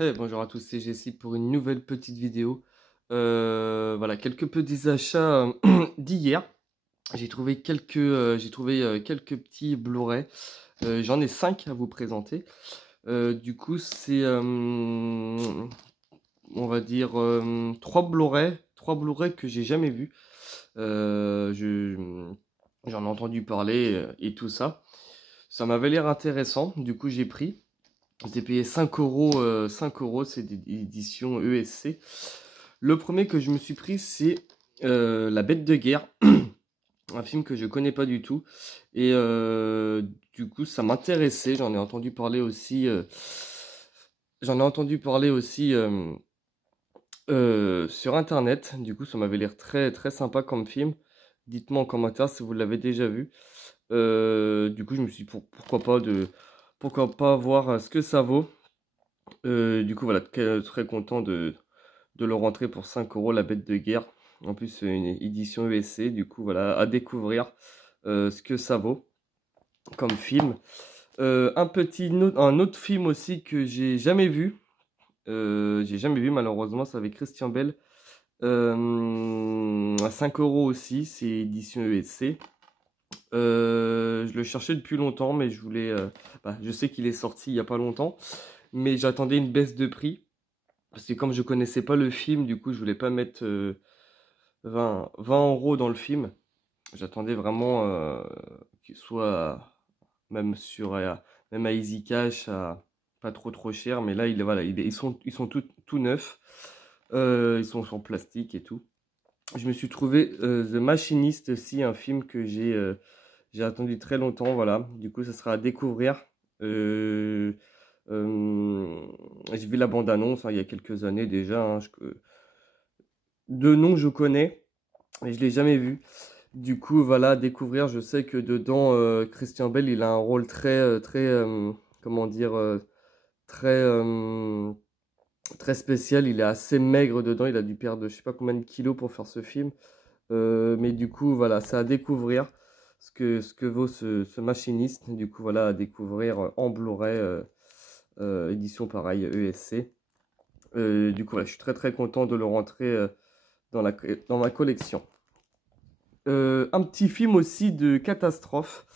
Hey, bonjour à tous, c'est Jessie pour une nouvelle petite vidéo. Voilà, quelques petits achats d'hier. J'ai trouvé quelques petits Blu-ray. J'en ai 5 à vous présenter. Du coup, c'est, on va dire, 3 Blu-ray que j'ai jamais vus. J'en ai entendu parler et tout ça. Ça m'avait l'air intéressant, du coup j'ai pris. J'ai payé 5 euros, 5 euros, c'est des éditions ESC. Le premier que je me suis pris, c'est La Bête de guerre, un film que je connais pas du tout. Et du coup, ça m'intéressait. J'en ai entendu parler aussi sur Internet. Du coup, ça m'avait l'air très très sympa comme film. Dites-moi en commentaire si vous l'avez déjà vu. Du coup, je me suis dit pourquoi pas voir ce que ça vaut. Du coup, voilà, très content de le rentrer pour 5 euros, La Bête de guerre. En plus, c'est une édition USC, du coup, voilà, à découvrir ce que ça vaut comme film. Un autre film aussi que j'ai jamais vu malheureusement, c'est avec Christian Bell. À 5 euros aussi, c'est édition USC. Je le cherchais depuis longtemps, mais je sais qu'il est sorti il y a pas longtemps, mais j'attendais une baisse de prix. Parce que comme je connaissais pas le film, du coup, je voulais pas mettre 20 euros dans le film. J'attendais vraiment qu'il soit même même à Easy Cash, pas trop cher. Mais là, voilà, ils sont tout neufs. Ils sont en plastique et tout. Je me suis trouvé The Machinist aussi, un film que j'ai attendu très longtemps. Voilà, du coup, ça sera à découvrir. Euh, j'ai vu la bande-annonce hein, il y a quelques années déjà. De nom, je connais, mais je l'ai jamais vu. Du coup, voilà, à découvrir. Je sais que dedans, Christian Bell, il a un rôle comment dire, très, très spécial. Il est assez maigre dedans. Il a dû perdre, je sais pas combien de kilos pour faire ce film. Mais du coup, voilà, c'est à découvrir ce que vaut ce machiniste. Du coup, voilà, à découvrir en Blu-ray, édition pareil, ESC. Du coup, voilà, je suis très très content de le rentrer dans ma collection. Un petit film aussi de catastrophe.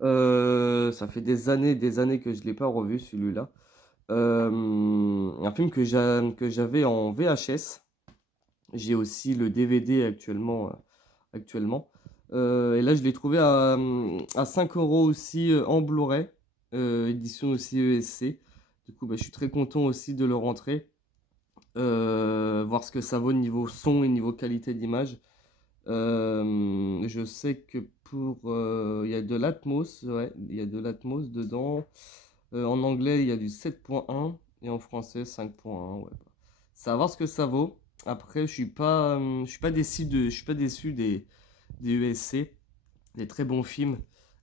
Ça fait des années que je ne l'ai pas revu celui-là. Un film que j'avais en VHS. J'ai aussi le DVD actuellement. Et là, je l'ai trouvé à 5 euros aussi en Blu-ray, édition aussi ESC. Du coup, bah, je suis très content aussi de le rentrer. Voir ce que ça vaut niveau son et niveau qualité d'image. Je sais que il y a de l'Atmos, ouais, il y a de l'Atmos dedans. En anglais, il y a du 7.1 et en français 5.1, ouais. Ça va voir ce que ça vaut. Après, je suis pas déçu des USC, des très bons films.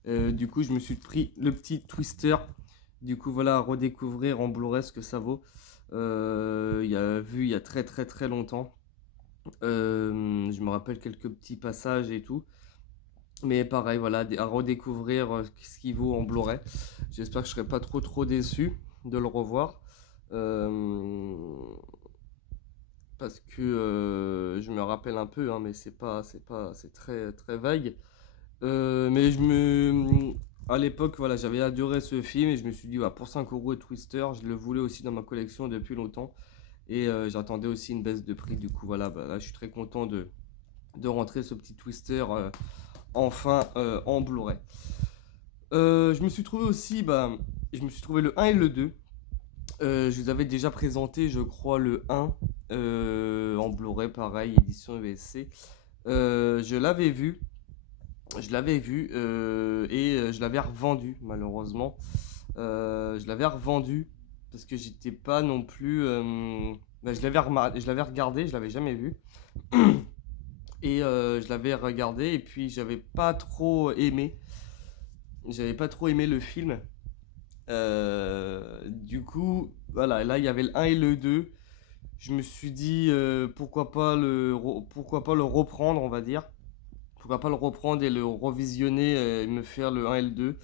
Du coup, je me suis pris le petit Twister. Du coup, voilà, à redécouvrir en Blu-ray ce que ça vaut. Il y a très très très longtemps. Je me rappelle quelques petits passages et tout. Mais pareil, voilà, à redécouvrir ce qu'il vaut en Blu-ray. J'espère que je serai pas trop déçu de le revoir. Euh, Parce que je me rappelle un peu, hein, mais c'est très, très vague. Mais à l'époque, voilà, j'avais adoré ce film et je me suis dit, ouais, pour 5 euros et Twister, je le voulais aussi dans ma collection depuis longtemps. Et j'attendais aussi une baisse de prix. Du coup, voilà, bah, là, je suis très content de rentrer ce petit Twister enfin en Blu-ray. Je me suis trouvé aussi, bah, je me suis trouvé le un et le 2. Je vous avais déjà présenté, je crois, le un en Blu-ray, pareil, édition ESC. Je l'avais vu et je l'avais revendu, malheureusement. Je l'avais revendu parce que j'étais pas non plus. Bah, je l'avais regardé, je l'avais jamais vu. Et je l'avais regardé et puis j'avais pas trop aimé. J'avais pas trop aimé le film. Du coup, voilà, là il y avait le un et le 2. Je me suis dit pourquoi pas le reprendre, on va dire. Pourquoi pas le reprendre et le revisionner et me faire le un et le 2.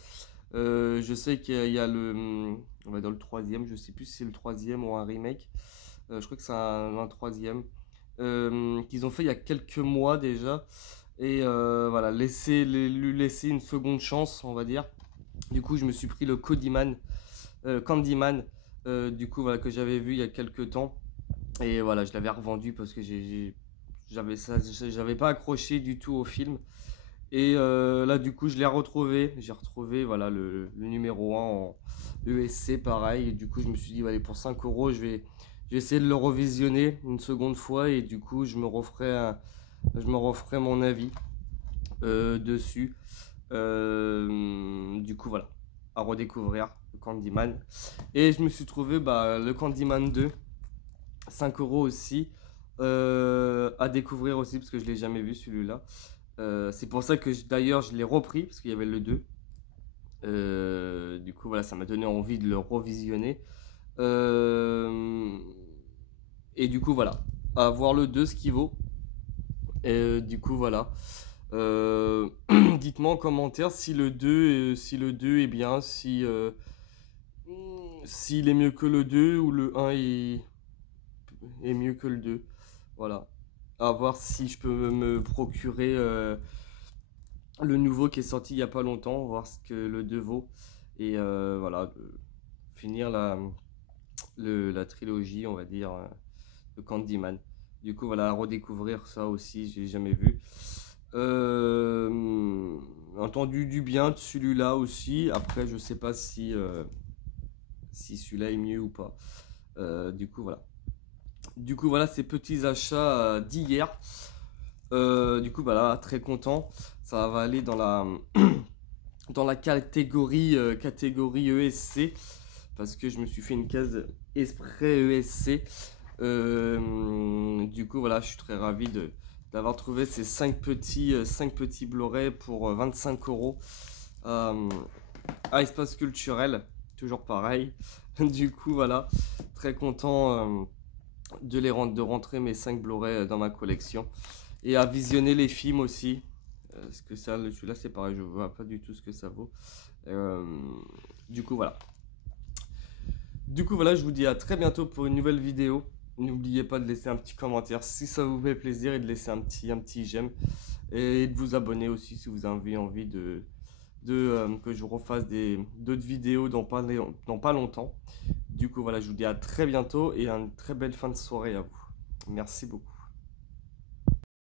Je sais qu'il y a On va dans le troisième, je sais plus si c'est le troisième ou un remake. Je crois que c'est un troisième. Qu'ils ont fait il y a quelques mois déjà. Et voilà, lui laisser une seconde chance, on va dire. Du coup, je me suis pris le Candyman, du coup, voilà, que j'avais vu il y a quelques temps. Et voilà, je l'avais revendu parce que j'avais pas accroché du tout au film. Et là, du coup, je l'ai retrouvé. J'ai retrouvé voilà, le numéro 1 en ESC, pareil. Et du coup, je me suis dit, allez, pour 5 euros, je vais essayer de le revisionner une seconde fois. Et du coup, je me referai mon avis dessus. Du coup, voilà, à redécouvrir le Candyman. Et je me suis trouvé le Candyman 2, 5 euros aussi, à découvrir aussi, parce que je l'ai jamais vu celui-là. C'est pour ça que d'ailleurs je l'ai repris, parce qu'il y avait le 2. Du coup, voilà, ça m'a donné envie de le revisionner. Et du coup, voilà, à voir le 2 ce qu'il vaut. Et du coup, voilà. Dites-moi en commentaire si le 2 est bien, s'il est mieux que le 2 ou le 1 est mieux que le 2. Voilà. À voir si je peux me procurer le nouveau qui est sorti il n'y a pas longtemps, voir ce que le 2 vaut. Et voilà, finir la trilogie, on va dire, de Candyman. Du coup, voilà, à redécouvrir ça aussi, j'ai jamais vu. Entendu du bien de celui-là aussi. Après, je sais pas si celui-là est mieux ou pas. Du coup, voilà. Du coup, voilà ces petits achats d'hier. Du coup, voilà, très content. Ça va aller dans la catégorie ESC. Parce que je me suis fait une case exprès ESC. Du coup, voilà, je suis très ravi d'avoir trouvé ces 5 petits Blu-ray pour 25 euros à Espace Culturel. Toujours pareil. Du coup, voilà, très content de rentrer mes 5 Blu-ray dans ma collection. Et à visionner les films aussi. Parce que celui-là, c'est pareil, je vois pas du tout ce que ça vaut. Du coup, voilà. Du coup, voilà, je vous dis à très bientôt pour une nouvelle vidéo. N'oubliez pas de laisser un petit commentaire si ça vous fait plaisir et de laisser un petit j'aime. Et de vous abonner aussi si vous avez envie que je refasse d'autres vidéos dans pas longtemps. Du coup, voilà, je vous dis à très bientôt et une très belle fin de soirée à vous. Merci beaucoup.